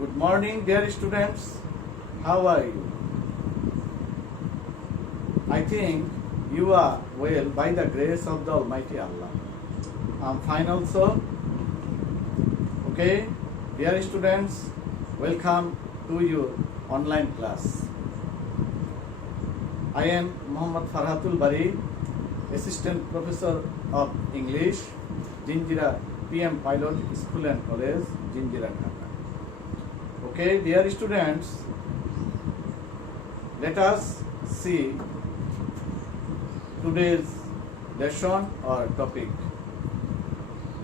Good morning, dear students. How are you? I think you are well by the grace of the Almighty Allah. I'm fine also. Okay, dear students, welcome to your online class. I am Muhammad Farhatul Bari, Assistant Professor of English, Jinjira PM Pilot School and College, Jinjira, Dhaka. Okay, dear students, let us see today's lesson or topic.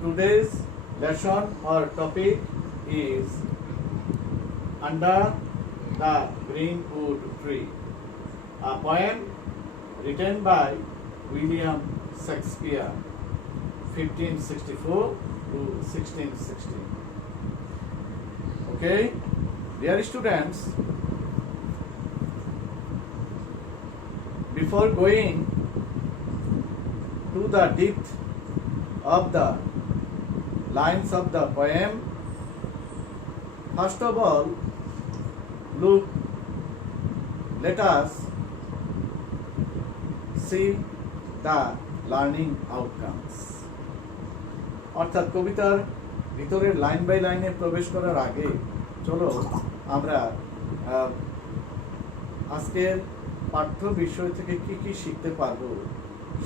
Today's lesson or topic is Under the Greenwood Tree, a poem written by William Shakespeare, 1564 to 1616. Okay, dear students, before going to the depth of the lines of the poem, first of all, let us see the learning outcomes. অর্থাৎ কবিতার ভিতরে line by লাইনে প্রবেশ করার আগে চলো আমরা আজকের পাঠ্য বিষয় থেকে কি কি শিখতে পারবো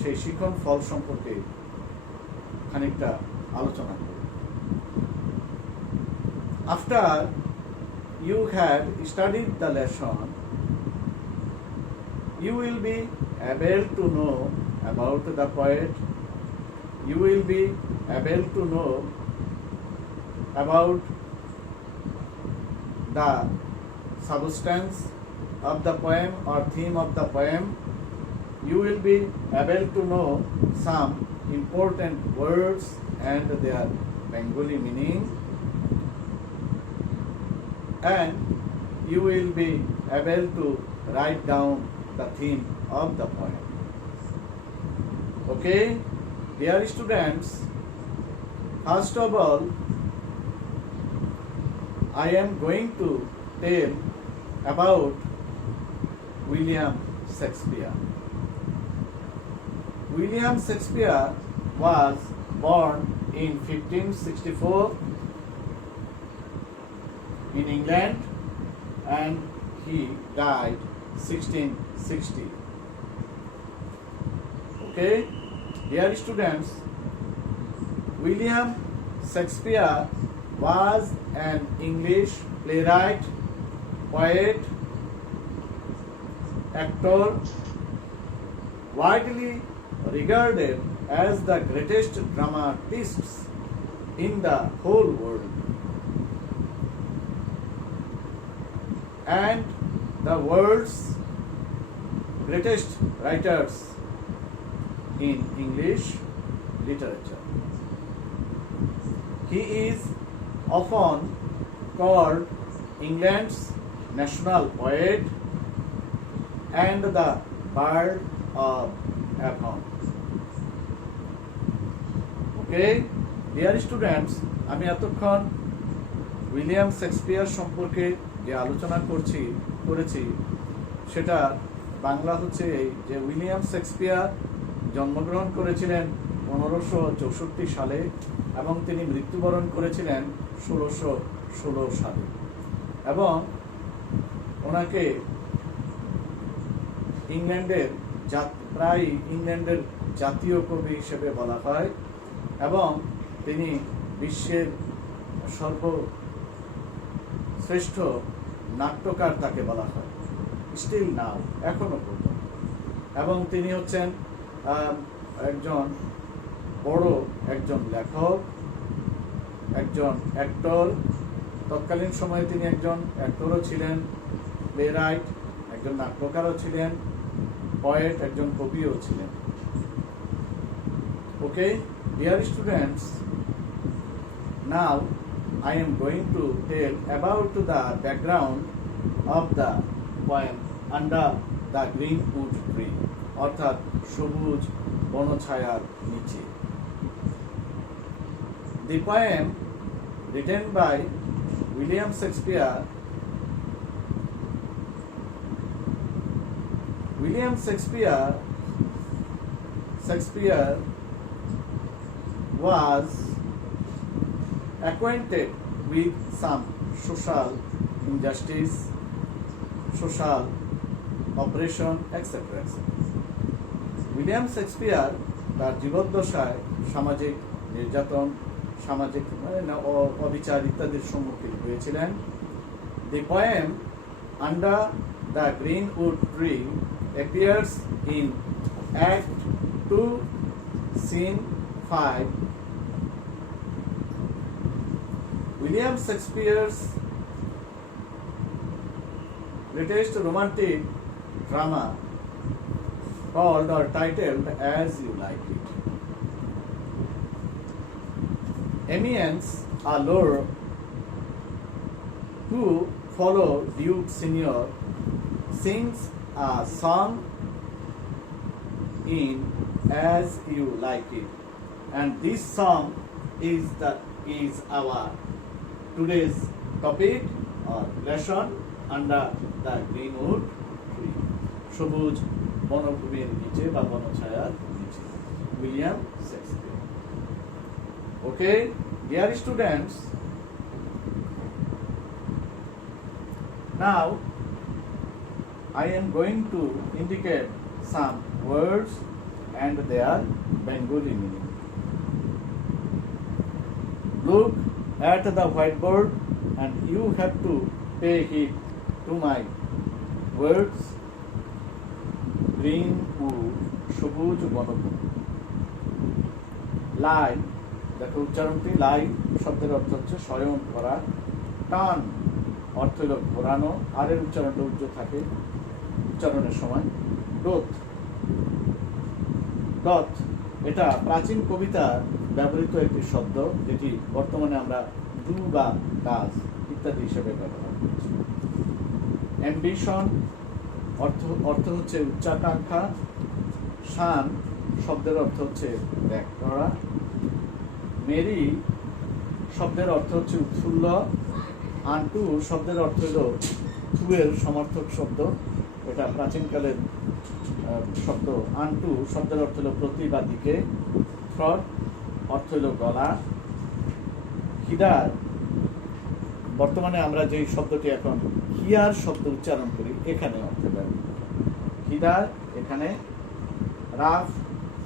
সেই শিক্ষণ ফল সম্পর্কে খানিকটা আলোচনা করি। After you have studied the lesson, you will be able to know about the poet. You will be able to know about the substance of the poem or theme of the poem. You will be able to know some important words and their Bengali meaning, and you will be able to write down the theme of the poem. Okay, dear students, first of all, I am going to tell about William Shakespeare. William Shakespeare was born in 1564 in England and he died 1660. Okay, dear students, William Shakespeare was an English playwright, poet, actor, widely regarded as the greatest dramatists in the whole world, and the world's greatest writers in English literature. He is often called England's national poet and the bird of Avon. Okay, dear students, আমি এতক্ষণ William Shakespeare সম্পর্কে যে আলোচনা করেছি সেটা বাংলা হচ্ছে এই যে উইলিয়াম শেক্সপিয়ার জন্মগ্রহণ করেছিলেন 1564 সালে এবং তিনি মৃত্যুবরণ করেছিলেন 1616 সালে, এবং ওনাকে ইংল্যান্ডের জাতীয় কবি হিসেবে বলা হয় এবং তিনি বিশ্বের সর্বশ্রেষ্ঠ নাট্যকার তাকে বলা হয়, স্টিল নাও, এখনো পর্যন্ত। এবং তিনি হচ্ছেন একজন লেখক, একজন অ্যাক্টর, তৎকালীন সময়ে তিনি একজন অ্যাক্টরও ছিলেন, প্লেরাইট, একজন নাট্যকারও ছিলেন, poet, একজন কবিও ছিলেন। Okay, dear students, now I am going to tell about the background of the poem Under the Greenwood Tree, অর্থাৎ সবুজ বনছায়ার নিচে। The poem written by William Shakespeare was acquainted with some social injustice, social oppression, etc. William Shakespeare তার জীবদ্দশায় সামাজিক নির্যাতন, সামাজিক অবিচার ইত্যাদির সম্মুখীন হয়েছিলেন। The poem Under the Greenwood Tree appears in Act 2, Scene 5. William Shakespeare's greatest romantic drama called or titled As You Like It. Amiens, a lord who follow Duke Senior, sings a song in As You Like It, and this song is our today's topic or lesson, Under the Greenwood Tree. সবুজ বনভূমির নিচে বা বনছায়ার নিচে, William Shakespeare. Okay, dear students, now I am going to indicate some words and their Bengali meaning. Look at the whiteboard and you have to pay heed to my words. Greenwood, সবুজ বনভূমি। লাই, দেখো উচ্চারণটি, লাই শব্দের অর্থ হচ্ছে শয়ন করা। টান অর্থ হল ঘোরানো, আর এর উচ্চারণটা উজ্জ্ব থাকে উচ্চারণের সময়। ডোথ, ডথ এটা প্রাচীন কবিতার ব্যবহৃত একটি শব্দ, যেটি বর্তমানে আমরা ডু বা ডাজ ইত্যাদি হিসেবে ব্যবহার করছি। অ্যাম্বিশন অর্থ হচ্ছে উচ্চাকাঙ্ক্ষা। শান শব্দের অর্থ হচ্ছে ত্যাগ করা। মেরি শব্দের অর্থ হচ্ছে উৎফুল্ল। আন্টু শব্দের অর্থ হল টুয়ের সমর্থক শব্দ, এটা প্রাচীনকালের শব্দ। আন্টু শব্দের অর্থ হল প্রতি বা দিকে। থ্রট অর্থ হল গলা। হিদার, বর্তমানে আমরা যেই শব্দটি এখন হিয়ার শব্দ উচ্চারণ করি, এখানে অর্থ ব্যবহৃত। হিদার এখানে। রাফ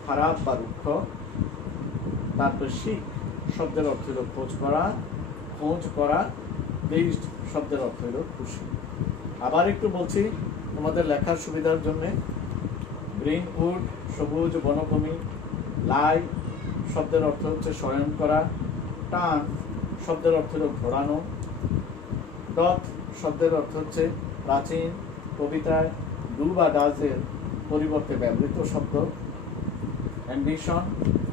খারাপ বা রুক্ষ। তারপর শিখ শব্দের অর্থ হল খোঁজ করা, খোঁজ করা। প্লিজড শব্দের অর্থ হল খুশি। আবার একটু বলছি তোমাদের লেখার সুবিধার জন্য। গ্রিনউড সবুজ বনভূমি। লাই শব্দের অর্থ হচ্ছে শয়ন করা। টান শব্দের অর্থ হল ঘোরানো। ডথ শব্দের অর্থ হচ্ছে প্রাচীন কবিতায় ডু বা ডাজের পরিবর্তে ব্যবহৃত শব্দ। অ্যাম্বিশন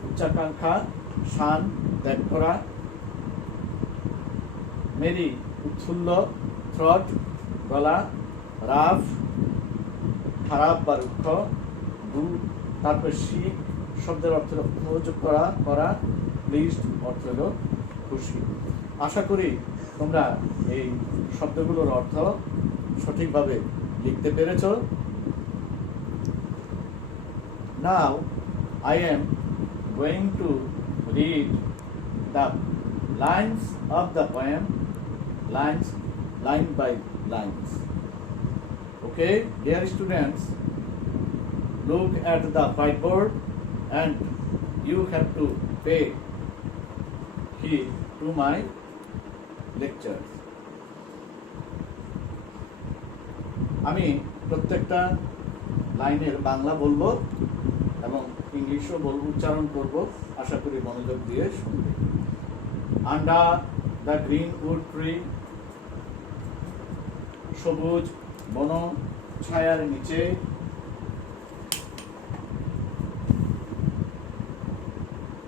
উচ্চাকাঙ্ক্ষা। শান ত্যাগ করা। মেরি উৎফুল্ল। থ্রট গলা। রাফ খারাপ বা রুক্ষ। ডু তারপর শিখ শব্দের অর্থ হল খোঁজ করা। প্লিজড অর্থ হল খুশি। আশা করি তোমরা এই শব্দগুলোর অর্থ সঠিকভাবে লিখতে পেরেছ। Now I am going to read the lines of the poem, line by lines. Okay, dear students, look at the whiteboard and you have to pay heed to my lectures. আমি প্রত্যেকটা লাইনের বাংলা বলবো এবং ইংলিশও বলবো, উচ্চারণ করব। আশা করি মনোযোগ দিয়ে শুনবে। আন্ডার দ্য গ্রিনউড ট্রি, সবুজ বন ছায়ার নিচে।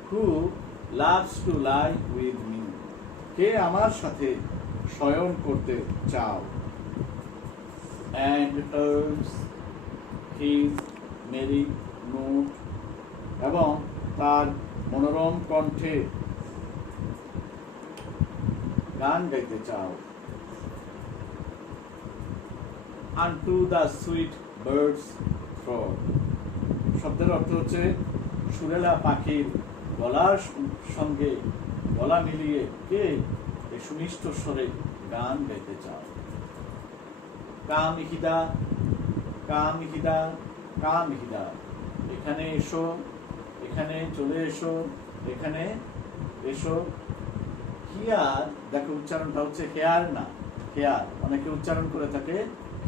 Who loves to lie with me, কে আমার সাথে শয়ন করতে চাও। and hears his merry note, এবং তার মনোরম কণ্ঠে গান গাইতে চাও। unto the sweet birds throat, শব্দের অর্থ হচ্ছে সুরেলা পাখির গলার সঙ্গে গলা মিলিয়ে কে এই সুমিষ্ট স্বরে গান গাইতে চাও। কামিহিদা কামিহিদা কামিহিদা, এখানে এসো, এখানে চলে এসো, এখানে এসো। হিয়ার, দেখো উচ্চারণটা হচ্ছে হেয়ার না, হেয়ার। অনেকে উচ্চারণ করে থাকে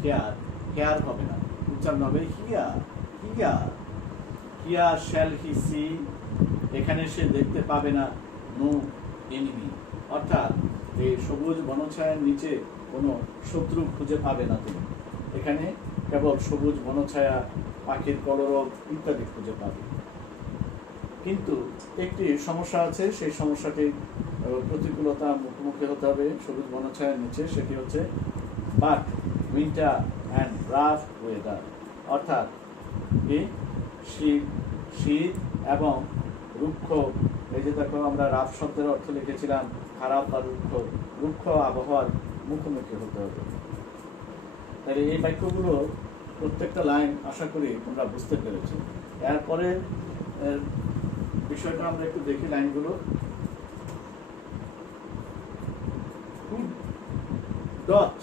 হেয়ার, হেয়ার হবে না, উচ্চারণ হবে here, here. Here shall he she, এখানে সে দেখতে পাবে না নো এনিমি, অর্থাৎ এই সবুজ বনছায়ার নিচে কোনো শত্রু খুঁজে পাবে না তুমি। এখানে কেবল সবুজ বনছায়া, পাখির কলরব ইত্যাদি খুঁজে পাবে। কিন্তু একটি সমস্যা আছে, সেই সমস্যাটি প্রতিকূলতা মুখোমুখি হতে হবে সবুজ বনছায়ার নিচে, সেটি হচ্ছে but winter and rough weather, অর্থাৎ শীত এবং রুক্ষ। এই যে দেখো আমরা রাফ শব্দের অর্থ লিখেছিলাম খারাপ বা রুক্ষ, রুক্ষ আবহাওয়ার মুখোমুখি হতে হবে। তাই এই বাক্যগুলো প্রত্যেকটা লাইন আশা করি তোমরা বুঝতে পেরেছো। এরপরে বিষয়টা আমরা একটু দেখি লাইনগুলো। ডট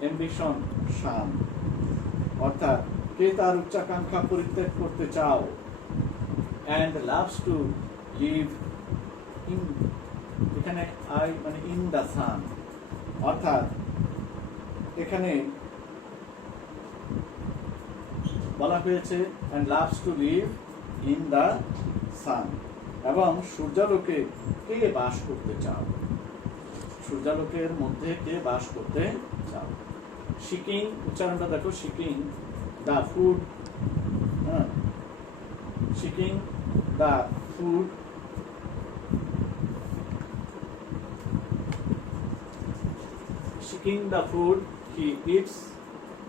অ্যাম্বিশন শান, অর্থাৎ কে তার উচ্চাকাঙ্ক্ষা পরিত্যাগ করতে চাও। And loves to live in, এখানে আই মানে ইন দ্য সান, অর্থাৎ এখানে বলা হয়েছে and loves to live in the sun, এবং সূর্যালোকে কে বাস করতে চাও, সূর্যালোকের মধ্যে কে বাস করতে চাও। সিকিং, উচ্চারণটা দেখো, seeking the food, seeking the food, seeking the food he eats,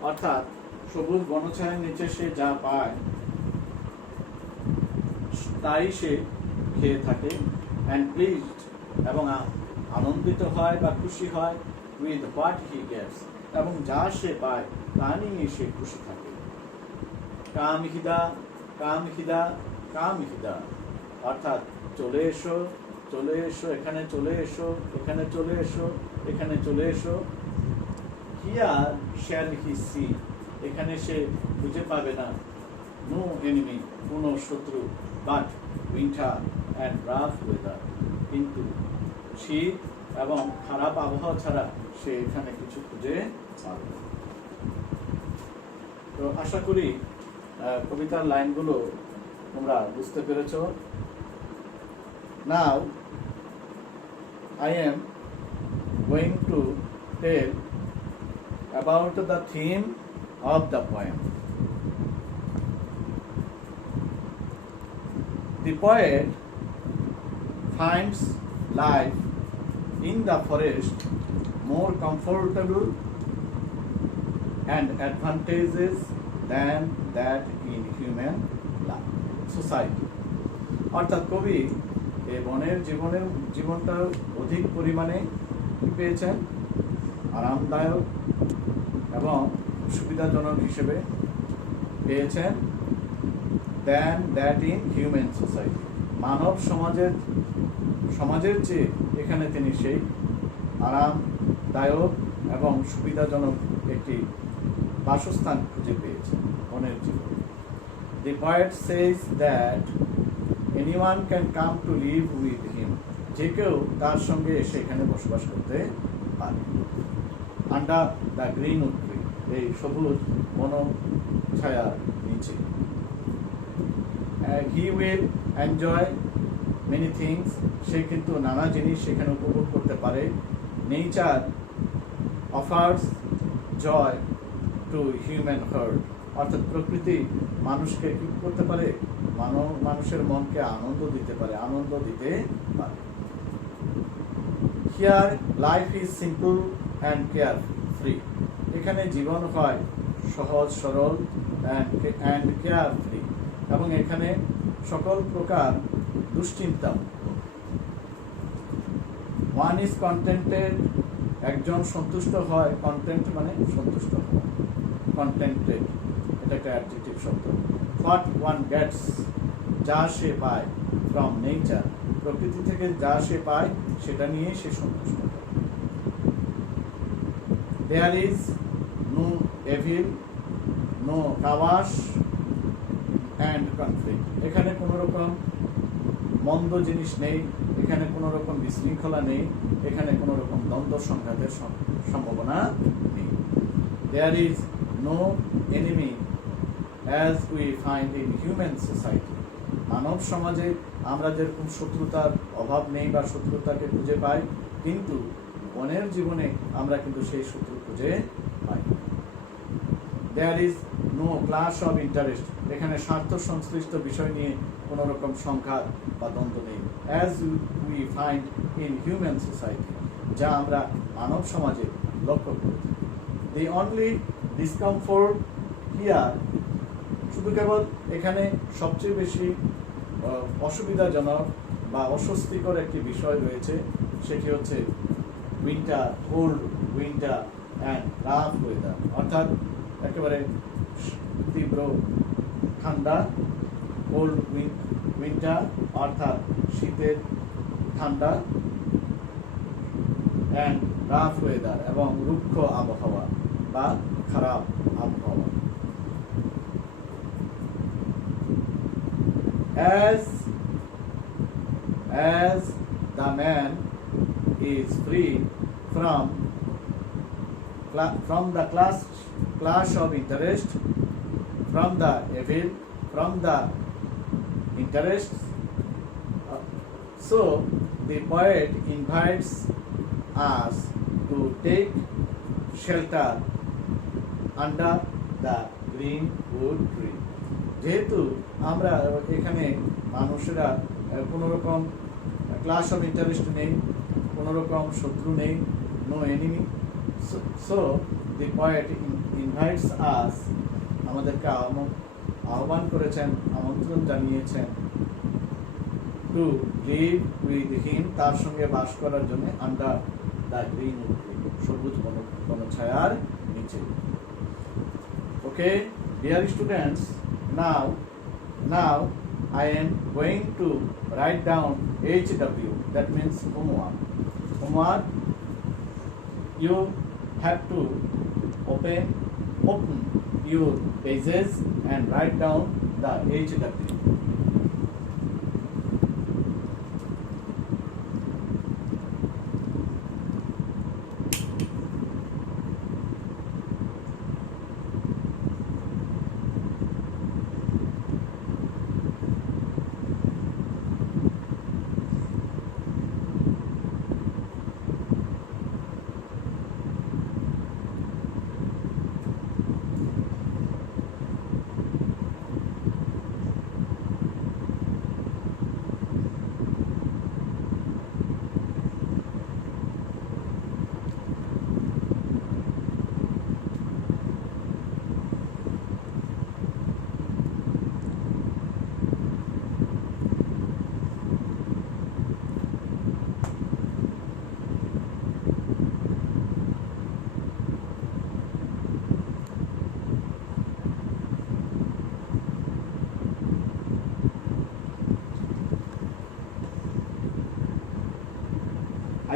অর্থাৎ সবুজ বনছায়ার নিচে সে যা পায় তাই সে খেয়ে থাকে। অ্যান্ড প্লিজড, এবং আনন্দিত হয় বা খুশি হয় উইথ হোয়াট হি গেটস, এবং যা সে পায় তা নিয়ে সে খুশি থাকে। কামহিদা কামহিদা কামহিদা, অর্থাৎ চলে এসো, চলে এসো, এখানে চলে এসো, এখানে চলে এসো, এখানে চলে এসো। হিয়ার শ্যাল হি সি, এখানে সে খুঁজে পাবে না নো এনিমি, কোনো শত্রু, but winter and rough weather, কিন্তু শীত এবং খারাপ আবহাওয়া ছাড়া সে এখানে কিছু খুঁজে পাবে। তো আশা করি কবিতার লাইনগুলো তোমরা বুঝতে পেরেছো। নাও I am going to tell about the theme of the poem. The poet finds life in the forest more comfortable and advantageous than that in human society. অর্থাৎ কবি এই বনের জীবনটা অধিক পরিমাণে পেয়েছেন আরামদায়ক এবং সুবিধাজনক হিসেবে পেয়েছেন than that in human society, মানব সমাজের চেয়ে এখানে তিনি সেই আরামদায়ক এবং সুবিধাজনক একটি বাসস্থান খুঁজে পেয়েছেন বনের জীবনে। The poet says that anyone can come to live with him, যে কেউ তার সঙ্গে এসে এখানে বসবাস করতে পারে। Under the green wood tree, এই সবুজ বনছায়ার নিচে। He will enjoy many things, সে কিন্তু নানা জিনিস সেখানে উপভোগ করতে পারে। Nature offers joy to human heart, অর্থাৎ প্রকৃতি মানুষকে কি করতে পারে, মানুষের মনকে আনন্দ দিতে পারে, আনন্দ দিতে পারে। Here life is simple and carefree, এখানে জীবন হয় সহজ সরল and carefree, এবং এখানে সকল প্রকার দুশ্চিন্তা। ওয়ান ইজ কন্টেন্টেড, একজন সন্তুষ্ট হয়, কন্টেন্ট মানে সন্তুষ্ট হওয়া, কন্টেন্টেড এটা একটা অ্যাডজেক্টিভ শব্দ। হোয়াট ওয়ান গেটস, যা সে পায়, ফ্রম নেচার, প্রকৃতি থেকে যা সে পায় সেটা নিয়ে সে সন্তুষ্ট হয়। There is no evil, no clash and conflict, এখানে কোনো রকম মন্দ জিনিস নেই, এখানে কোনো রকম বিশৃঙ্খলা নেই, এখানে কোনো রকম দ্বন্দ্ব সংঘাতের সম্ভাবনা নেই। There is no enemy as we find in human society, মানব সমাজে আমরা যেরকম শত্রুতার অভাব নেই বা শত্রুতাকে খুঁজে পাই, কিন্তু বনের জীবনে আমরা কিন্তু সেই শত্রু খুঁজে পাই। There is no clash of interest, এখানে স্বার্থ সংশ্লিষ্ট বিষয় নিয়ে কোনো রকম সংঘাত বা দ্বন্দ্ব নেই। As we find in human society, যা আমরা মানব সমাজে লক্ষ্য করি। দি অনলি ডিসকমফোর্ট হিয়ার, শুধু কেবল এখানে সবচেয়ে বেশি অসুবিধাজনক বা অস্বস্তিকর একটি বিষয় রয়েছে, সেটি হচ্ছে winter, cold winter and rough weather, অর্থাৎ একেবারে তীব্র ঠান্ডা, কোল্ড উইন্টার অর্থাৎ শীতের ঠান্ডা, অ্যান্ড রাফ ওয়েদার এবং রুক্ষ আবহাওয়া বা খারাপ আবহাওয়া। As the man is free from the clash of interest, from the evil, from the interests, so the poet invites us to take shelter under the green wood tree. যেহেতু আমরা এখানে মানুষেরা কোনো রকম ক্লাস অফ ইন্টারেস্ট নেই, কোনো রকম শত্রু নেই, no enemy, so the poet invites us, আমাদেরকে আহ্বান করেছেন, আমন্ত্রণ জানিয়েছেন, টু লিভ উইথ হিম, তার সঙ্গে বাস করার জন্য, under the green wood tree, সবুজ বনছায়ার নিচে। Okay dear students, now I am going to write down HW, that means homework. You have to open your pages and write down the HW.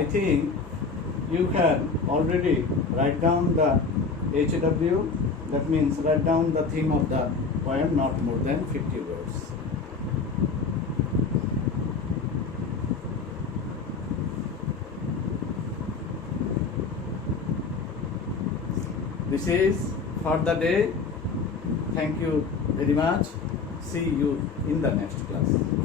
I think you have already write down the HW, that means write down the theme of the poem, not more than 50 words. This is for the day. Thank you very much. See you in the next class.